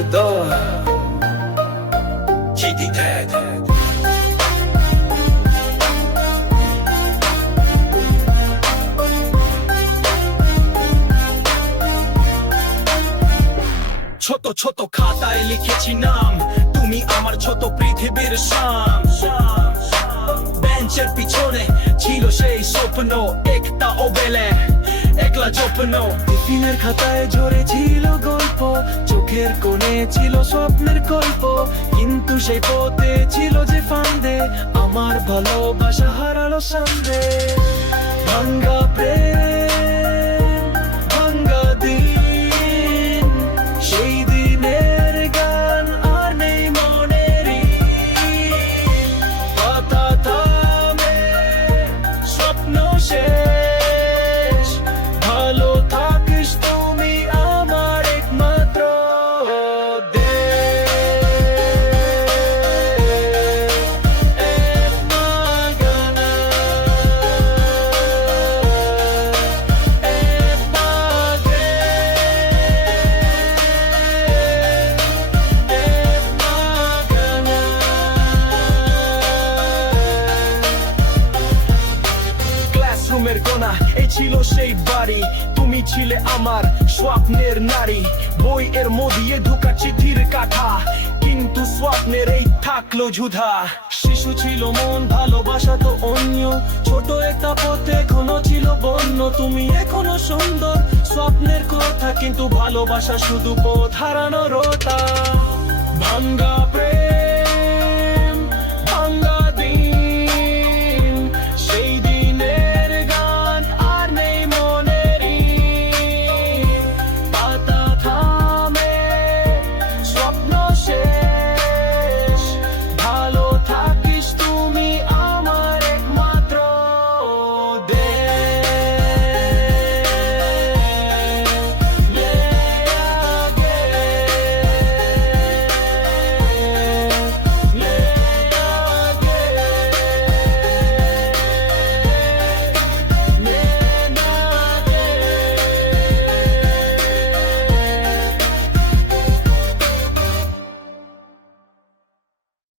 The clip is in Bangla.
vencedor. JD Dad. ছোট ছোট খাতায় লিখেছি নাম, তুমি আমার ছোট পৃথিবীর শাম। বেঞ্চের পিছনে ছিল সেই স্বপ্ন, একটা ওবেলে একলা জপন। টিফিনের খাতায় ঝরেছিল গল্প, চোখের কোণে ছিল স্বপ্নের গল্প। কিন্তু সেই পথে ছিল যে ফান্দে, আমার ভালোবাসা হারালো সামনে। ভাঙ্গা প্রেম, ভাঙ্গা দিন, সেই দিনের গান আর নেই মনেরই। পাতা থামে, স্বপ্ন শেষ, ভালো থাকিস তুমি আমার একমাত্র ক্লাসরুমের কোণা, এই ছিল সেই বাড়ি। তুমি ছিলে আমার স্বপ্নের নারী, বই এর মধ্যে ঢোকা চিঠির কাঠা, কিন্তু স্বপ্নের এই থাকলো যুধা। শিশু ছিল মন, ভালোবাসা তো অন্য, ছোট একটা পথে এখনো ছিল বন্য। তুমি এখনো সুন্দর, স্বপ্নের কথা, কিন্তু ভালোবাসা শুধু পথ হারানো রোতা। ভাঙ্গা প্রেম,